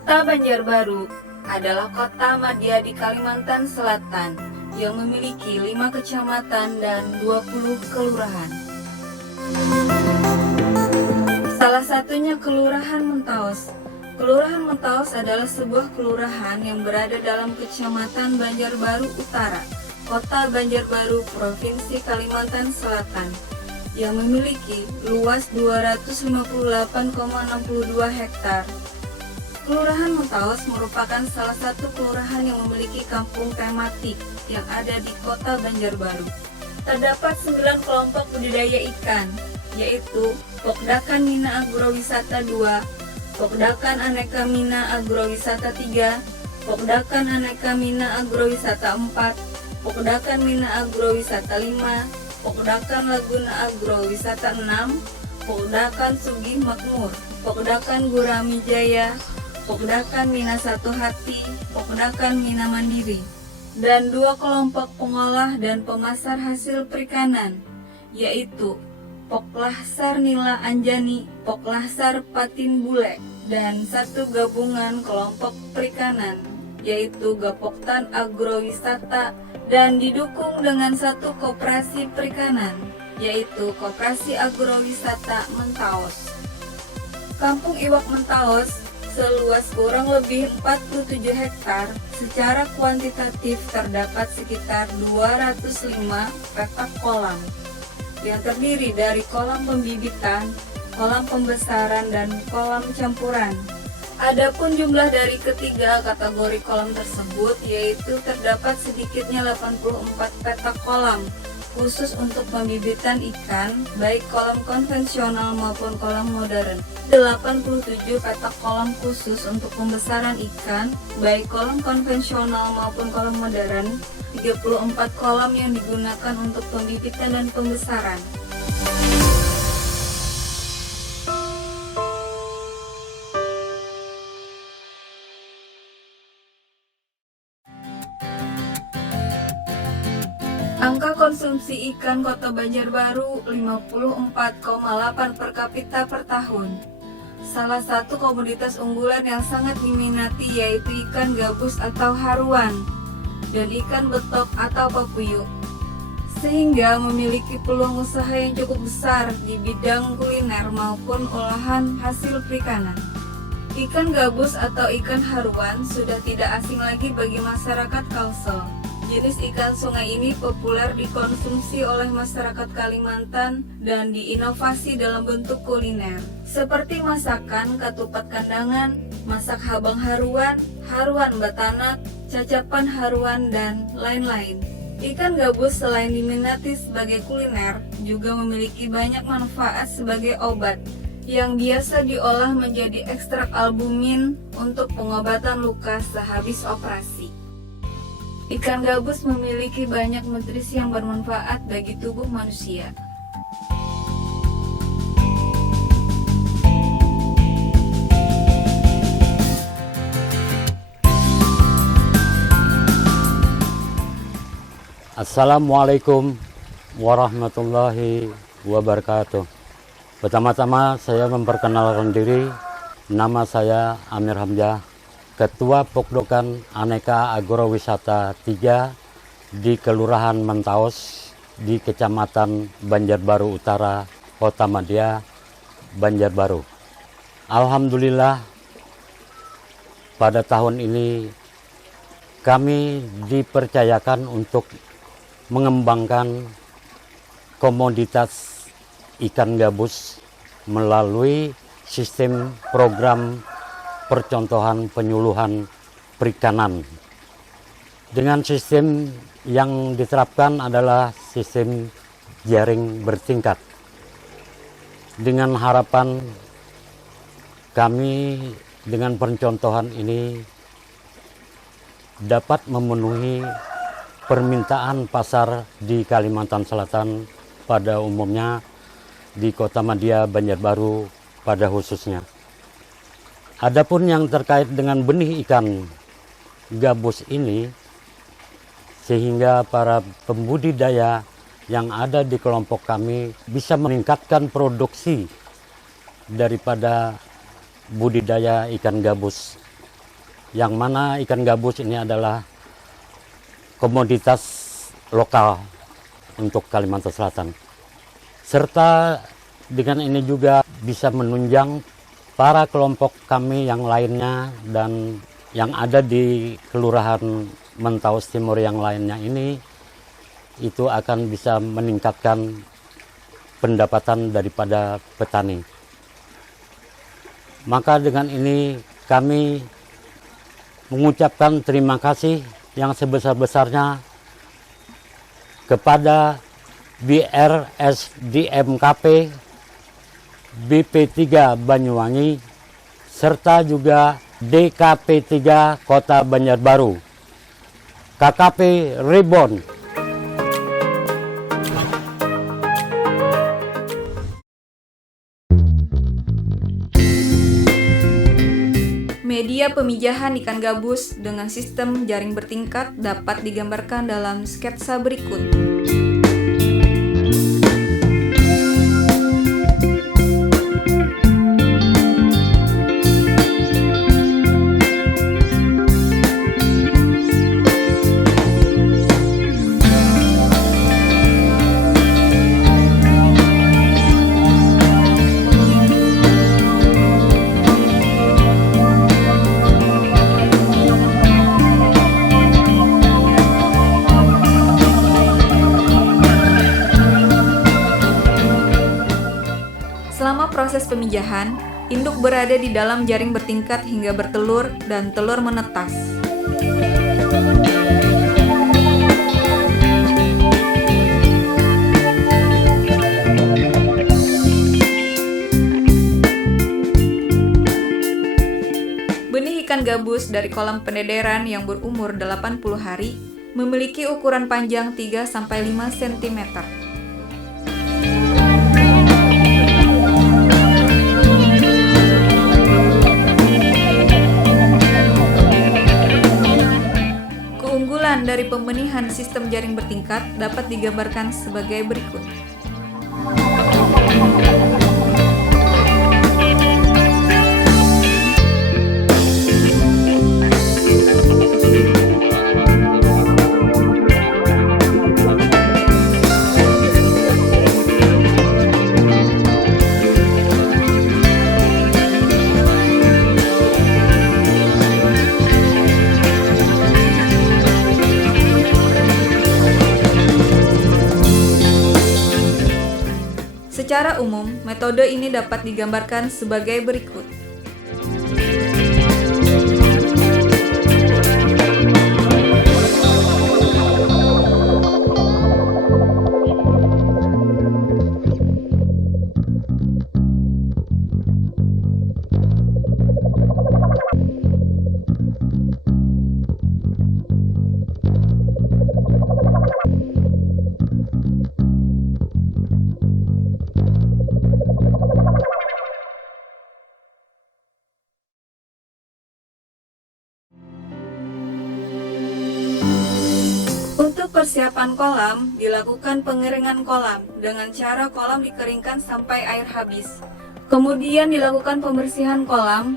Kota Banjarbaru adalah kota madya di Kalimantan Selatan yang memiliki 5 kecamatan dan 20 kelurahan. Salah satunya Kelurahan Mentaos. Kelurahan Mentaos adalah sebuah kelurahan yang berada dalam Kecamatan Banjarbaru Utara, Kota Banjarbaru, Provinsi Kalimantan Selatan, yang memiliki luas 258,62 hektar. Kelurahan Mentaos merupakan salah satu kelurahan yang memiliki kampung tematik yang ada di Kota Banjarbaru. Terdapat 9 kelompok budidaya ikan, yaitu Pokdakan Mina Agrowisata 2, Pokdakan Aneka Mina Agrowisata 3, Pokdakan Aneka Mina Agrowisata 4, Pokdakan Mina Agrowisata 5, Pokdakan Laguna Agrowisata 6, Pokdakan Sugih Makmur, Pokdakan Gurami Jaya, Pokdakan Mina Satu Hati, Pokdakan Mina Mandiri, dan 2 kelompok pengolah dan pemasar hasil perikanan, yaitu Poklahsar Nila Anjani, Poklahsar Patin Bule, dan 1 gabungan kelompok perikanan, yaitu Gapoktan Agrowisata, dan didukung dengan 1 koperasi perikanan, yaitu Koperasi Agrowisata Mentaos. Kampung Iwak Mentaos seluas kurang lebih 47 hektar, secara kuantitatif terdapat sekitar 205 petak kolam, yang terdiri dari kolam pembibitan, kolam pembesaran, dan kolam campuran. Adapun jumlah dari ketiga kategori kolam tersebut, yaitu terdapat sedikitnya 84 petak kolam khusus untuk pembibitan ikan, baik kolam konvensional maupun kolam modern, 87 petak kolam khusus untuk pembesaran ikan, baik kolam konvensional maupun kolam modern, 34 kolam yang digunakan untuk pembibitan dan pembesaran. Angka konsumsi ikan Kota Banjarbaru 54,8 per kapita per tahun. Salah satu komoditas unggulan yang sangat diminati yaitu ikan gabus atau haruan dan ikan betok atau papuyuk, sehingga memiliki peluang usaha yang cukup besar di bidang kuliner maupun olahan hasil perikanan. Ikan gabus atau ikan haruan sudah tidak asing lagi bagi masyarakat Kalsel. Jenis ikan sungai ini populer dikonsumsi oleh masyarakat Kalimantan dan diinovasi dalam bentuk kuliner, seperti masakan ketupat kandangan, masak habang haruan, haruan batanak, cacapan haruan, dan lain-lain. Ikan gabus selain diminati sebagai kuliner, juga memiliki banyak manfaat sebagai obat, yang biasa diolah menjadi ekstrak albumin untuk pengobatan luka sehabis operasi. Ikan gabus memiliki banyak nutrisi yang bermanfaat bagi tubuh manusia. Assalamualaikum warahmatullahi wabarakatuh. Pertama-tama saya memperkenalkan diri. Nama saya Amir Hamzah, Ketua Pokdakan Aneka Agrowisata 3 di Kelurahan Mentaos di Kecamatan Banjarbaru Utara, Kota Madya, Banjarbaru. Alhamdulillah, pada tahun ini kami dipercayakan untuk mengembangkan komoditas ikan gabus melalui sistem program percontohan penyuluhan perikanan. Dengan sistem yang diterapkan adalah sistem jaring bertingkat. Dengan harapan kami dengan percontohan ini dapat memenuhi permintaan pasar di Kalimantan Selatan pada umumnya, di Kota Madya, Banjarbaru pada khususnya. Adapun yang terkait dengan benih ikan gabus ini, sehingga para pembudidaya yang ada di kelompok kami bisa meningkatkan produksi daripada budidaya ikan gabus yang mana ikan gabus ini adalah komoditas lokal untuk Kalimantan Selatan. Serta dengan ini juga bisa menunjang para kelompok kami yang lainnya dan yang ada di Kelurahan Mentaus Timur yang lainnya ini, itu akan bisa meningkatkan pendapatan daripada petani. Maka dengan ini kami mengucapkan terima kasih yang sebesar-besarnya kepada BRSDMKP BP3 Banyuwangi serta juga DKP 3 Kota Banjarbaru, KKP Ribon. Media pemijahan ikan gabus dengan sistem jaring bertingkat dapat digambarkan dalam sketsa berikut. Selama proses pemijahan, induk berada di dalam jaring bertingkat hingga bertelur dan telur menetas. Benih ikan gabus dari kolam pendederan yang berumur 80 hari memiliki ukuran panjang 3-5 cm. Keunggulan dari pembenihan sistem jaring bertingkat dapat digambarkan sebagai berikut. Secara umum, metode ini dapat digambarkan sebagai berikut. Untuk persiapan kolam, dilakukan pengeringan kolam dengan cara kolam dikeringkan sampai air habis. Kemudian dilakukan pembersihan kolam,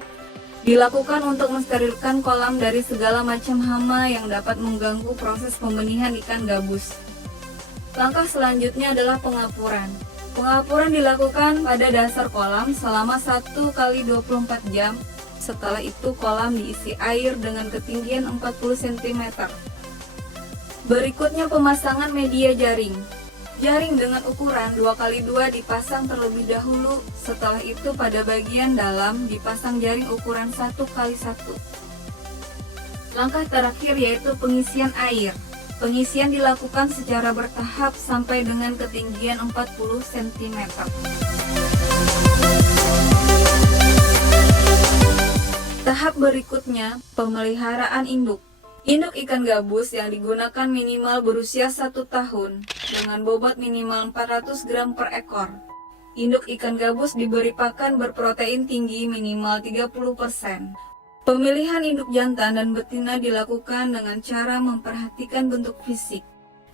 dilakukan untuk mensterilkan kolam dari segala macam hama yang dapat mengganggu proses pembenihan ikan gabus. Langkah selanjutnya adalah pengapuran. Pengapuran dilakukan pada dasar kolam selama 1 kali 24 jam. Setelah itu kolam diisi air dengan ketinggian 40 cm. Berikutnya pemasangan media jaring. Jaring dengan ukuran 2x2 dipasang terlebih dahulu, setelah itu pada bagian dalam dipasang jaring ukuran 1x1. Langkah terakhir yaitu pengisian air. Pengisian dilakukan secara bertahap sampai dengan ketinggian 40 cm. Tahap berikutnya, pemeliharaan induk. Induk ikan gabus yang digunakan minimal berusia 1 tahun dengan bobot minimal 400 gram per ekor. Induk ikan gabus diberi pakan berprotein tinggi minimal 30%. Pemilihan induk jantan dan betina dilakukan dengan cara memperhatikan bentuk fisik.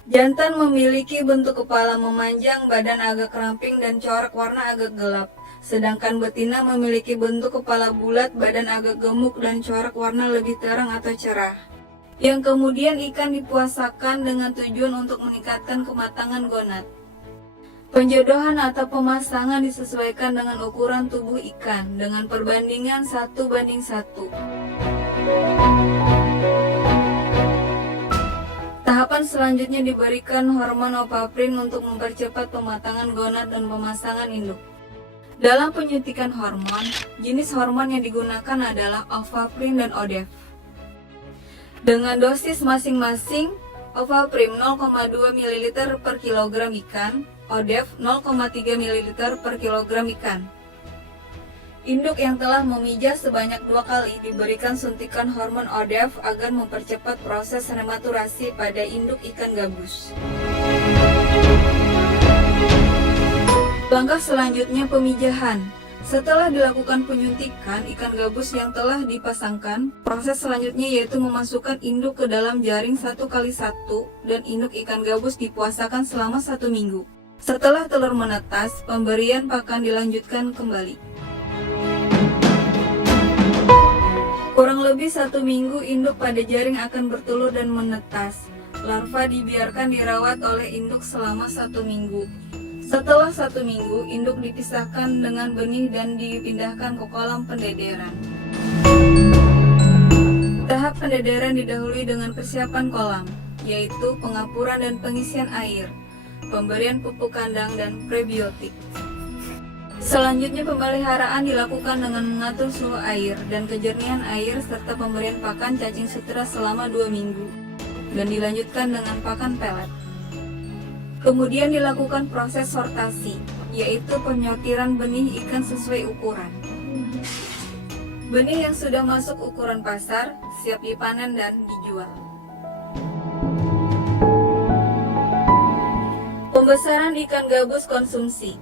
Jantan memiliki bentuk kepala memanjang, badan agak ramping dan corak warna agak gelap. Sedangkan betina memiliki bentuk kepala bulat, badan agak gemuk, dan corak warna lebih terang atau cerah. Yang kemudian ikan dipuasakan dengan tujuan untuk meningkatkan kematangan gonad. Penjodohan atau pemasangan disesuaikan dengan ukuran tubuh ikan dengan perbandingan 1:1. Tahapan selanjutnya diberikan hormon opaprin untuk mempercepat pematangan gonad dan pemasangan induk. Dalam penyuntikan hormon, jenis hormon yang digunakan adalah opaprin dan odef. Dengan dosis masing-masing, opaprin 0,2 ml per kilogram ikan, odef 0,3 ml per kilogram ikan. Induk yang telah memijah sebanyak 2 kali diberikan suntikan hormon odef agar mempercepat proses rematurasi pada induk ikan gabus. Langkah selanjutnya pemijahan. Setelah dilakukan penyuntikan ikan gabus yang telah dipasangkan, proses selanjutnya yaitu memasukkan induk ke dalam jaring 1x1 dan induk ikan gabus dipuasakan selama 1 minggu. Setelah telur menetas, pemberian pakan dilanjutkan kembali. Kurang lebih 1 minggu induk pada jaring akan bertelur dan menetas. Larva dibiarkan dirawat oleh induk selama 1 minggu. Setelah 1 minggu, induk dipisahkan dengan benih dan dipindahkan ke kolam pendederan. Tahap pendederan didahului dengan persiapan kolam, yaitu pengapuran dan pengisian air, pemberian pupuk kandang, dan prebiotik. Selanjutnya pemeliharaan dilakukan dengan mengatur suhu air dan kejernihan air serta pemberian pakan cacing sutra selama 2 minggu dan dilanjutkan dengan pakan pelet. Kemudian dilakukan proses sortasi, yaitu penyortiran benih ikan sesuai ukuran. Benih yang sudah masuk ukuran pasar siap dipanen dan dijual. Pembesaran ikan gabus konsumsi.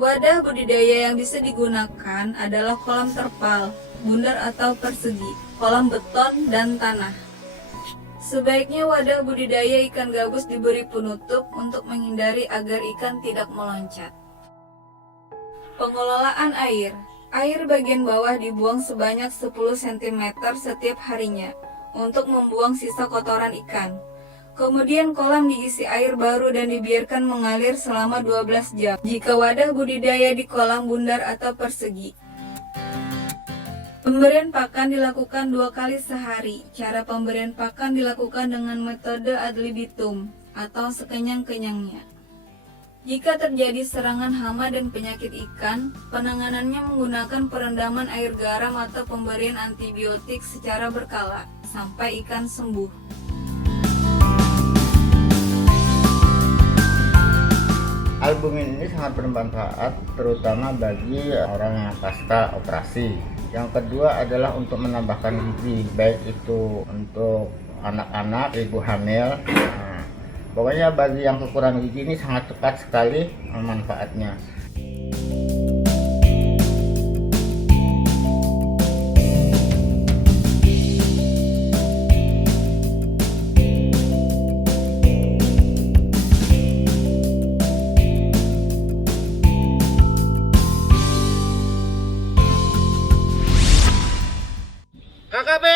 Wadah budidaya yang bisa digunakan adalah kolam terpal, bundar atau persegi, kolam beton, dan tanah. Sebaiknya wadah budidaya ikan gabus diberi penutup untuk menghindari agar ikan tidak meloncat. Pengelolaan air. Air bagian bawah dibuang sebanyak 10 cm setiap harinya untuk membuang sisa kotoran ikan. Kemudian kolam diisi air baru dan dibiarkan mengalir selama 12 jam jika wadah budidaya di kolam bundar atau persegi. Pemberian pakan dilakukan 2 kali sehari. Cara pemberian pakan dilakukan dengan metode ad libitum atau sekenyang-kenyangnya. Jika terjadi serangan hama dan penyakit ikan, penanganannya menggunakan perendaman air garam atau pemberian antibiotik secara berkala sampai ikan sembuh. Albumin ini sangat bermanfaat terutama bagi orang yang pasca operasi. Yang kedua adalah untuk menambahkan gizi, baik itu untuk anak-anak, ibu hamil. Pokoknya bagi yang kekurangan gizi ini sangat tepat sekali manfaatnya. KKP